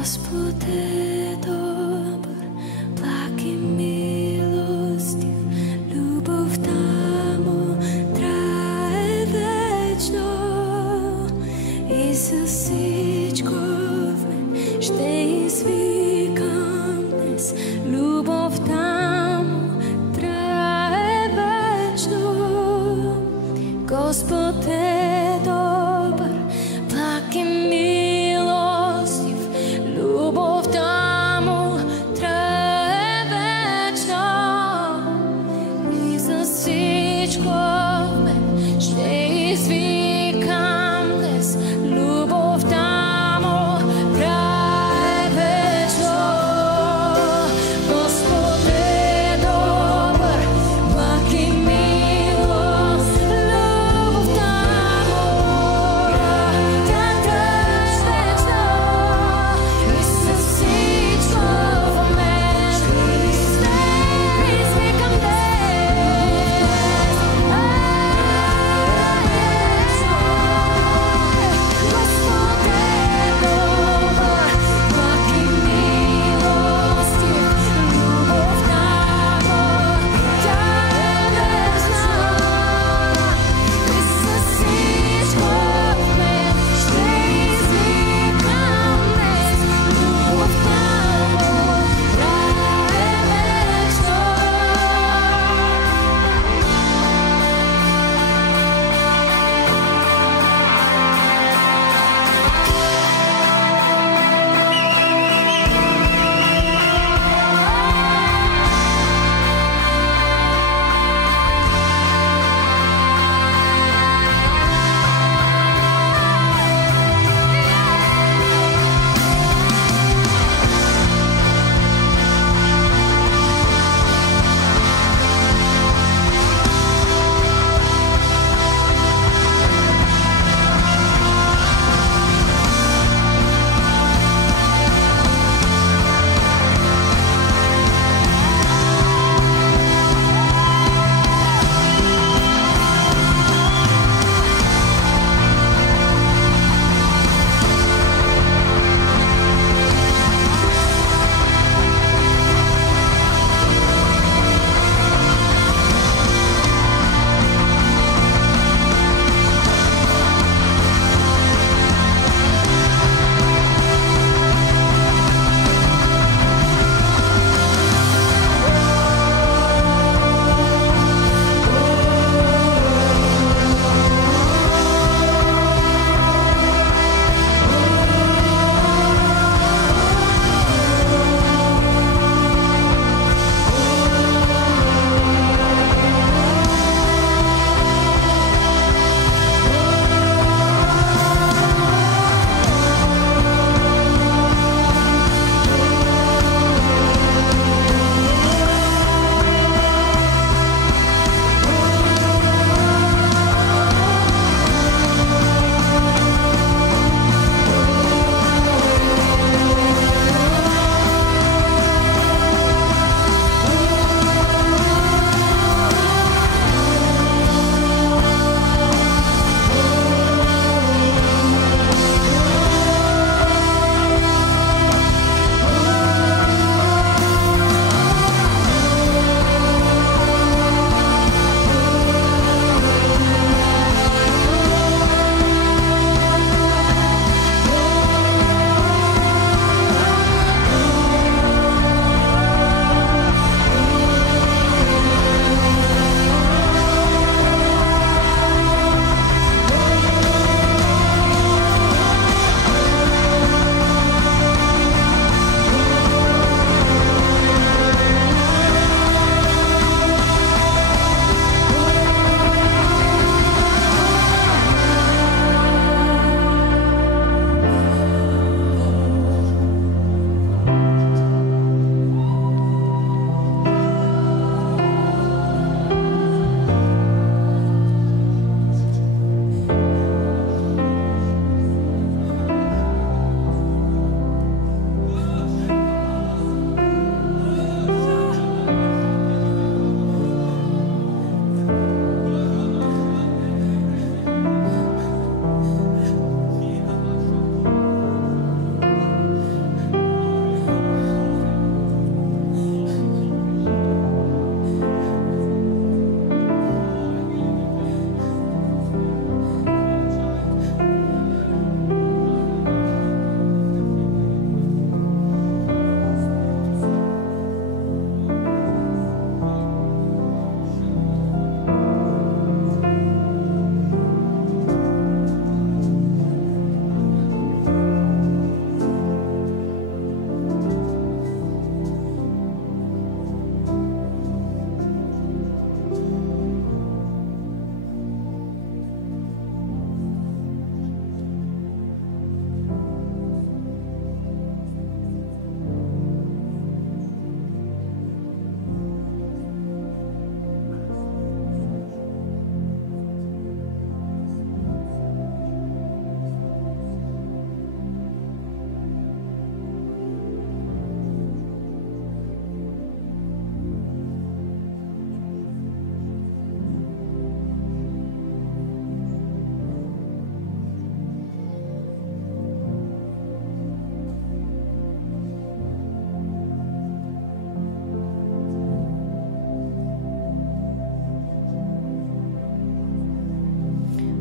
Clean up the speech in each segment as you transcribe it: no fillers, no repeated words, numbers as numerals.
Господ е добър, благ и милостив, любовта му трае вечно. И с всичко в мен ще извикам днес, любовта му трае вечно. Господ е добър, благ и милостив, любовта му трае вечно. И за всичко в мен ще извикам днес, любовта му трае вечно. Господ е добър, благ и милост, любовта му трае вечно. И за всичко в мен ще извикам днес.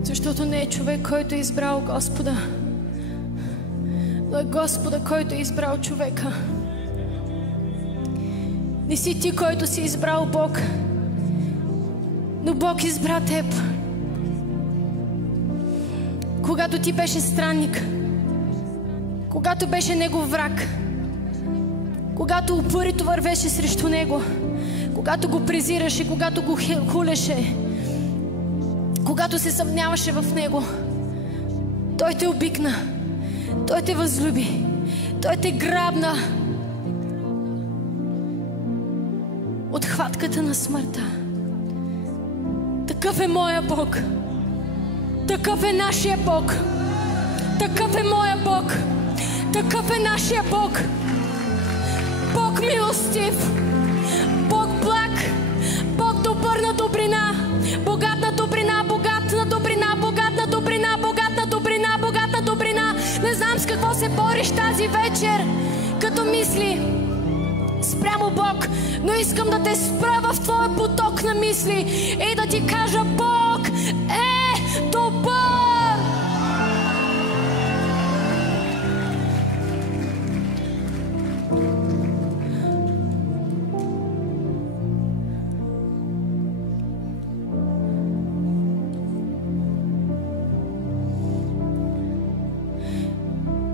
Защото не е човек, който е избрал Господа, но е Господа, който е избрал човека. Не си ти, който си избрал Бог, но Бог избра теб. Когато ти беше странник, когато беше негов враг, когато упорито вървеше срещу него, когато го презираше, когато го хулеше, когато се съмняваше в него, Той те обикна, Той те възлюби, Той те грабна от хватката на смъртта. Такъв е моя Бог. Такъв е нашия Бог. Такъв е моя Бог. Такъв е нашия Бог. Бог милостив. Бог благ. Бог добър на добрина. Богат на добрина, богат на добрина, богат на добрина, богат на добрина, богат на добрина. Не знам с какво се бориш тази вечер, като мисли спрямо Бог, но искам да те спра в твоя поток на мисли и да ти кажа: Бог е добър.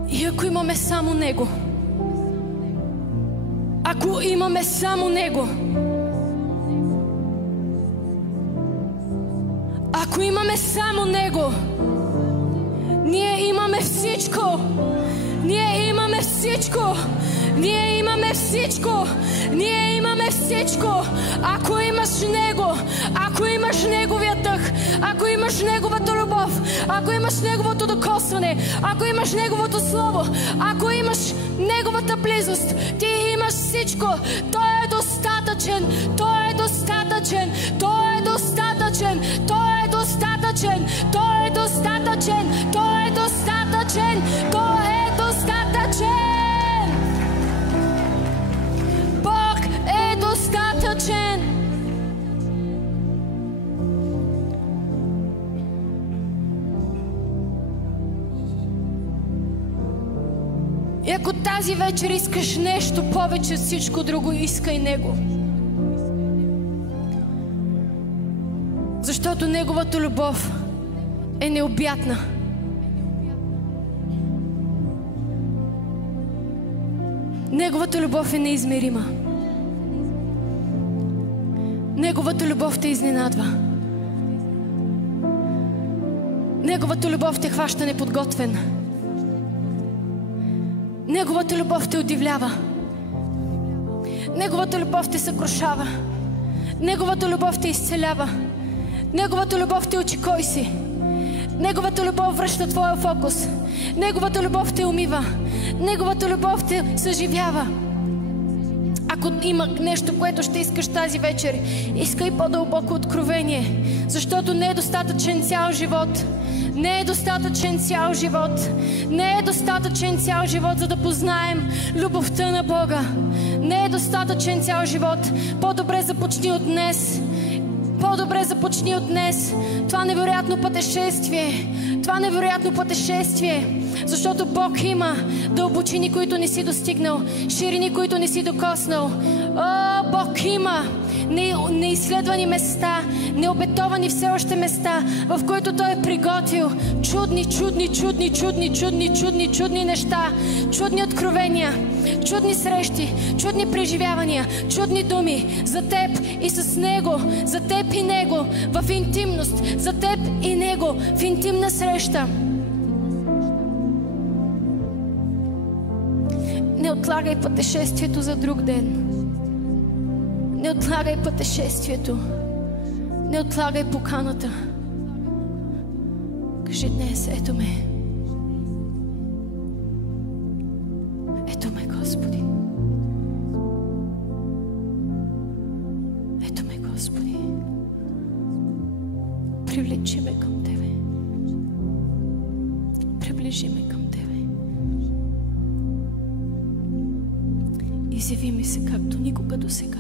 И ако имаме само Него, ако имаме само Него, ако имаме само Него, ние имаме всичко. Ние имаме всичко. Ние имаме всичко. Ние имаме всичко. Ако имаш Него, ако имаш Неговия дъх, ако имаш Неговата любов, ако имаш Неговото докосване, ако имаш Неговото Слово, ако имаш Неговата близост, ти имаш всичко. Той е достатъчен. Той е достатъчен. Той е достатъчен. Той е достатъчен. Той е достатъчен. Той е достатъчен. Той е достатъчен. Бог е достатъчен. И ако тази вечер искаш нещо повече от всичко друго, искай Него. Защото Неговата любов е необятна. Неговата любов е неизмерима. Неговата любов те изненадва. Неговата любов те хваща неподготвен. Неговата любов те удивлява. Неговата любов те съкрушава. Неговата любов те изцелява. Неговата любов те учи кой си. Неговата любов връща твоя фокус. Неговата любов те умива. Неговата любов те съживява. Ако има нещо, което ще искаш тази вечер, искай по-дълбоко откровение, защото не е достатъчен цял живот. Не е достатъчен цял живот. Не е достатъчен цял живот, за да познаем любовта на Бога. Не е достатъчен цял живот. По-добре започни от днес. По-добре започни от днес това невероятно пътешествие. Това невероятно пътешествие. Защото Бог има дълбочини, които не си достигнал, ширини, които не си докоснал. Бог има неизследвани места, необетовани все още места, в които Той е приготвил чудни неща, чудни откровения, чудни срещи, чудни преживявания, чудни думи за теб и с Него, за теб и Него в интимност, за теб и Него в интимна среща. Не отлагай пътешествието за друг ден. Не отлагай пътешествието. Не отлагай поканата. Кажи днес: ето ме. Ето ме, Господи. Ето ме, Господи. Привлечи ме към Тебе. Приближи ме към Тебе. Изяви ми се както никога досега.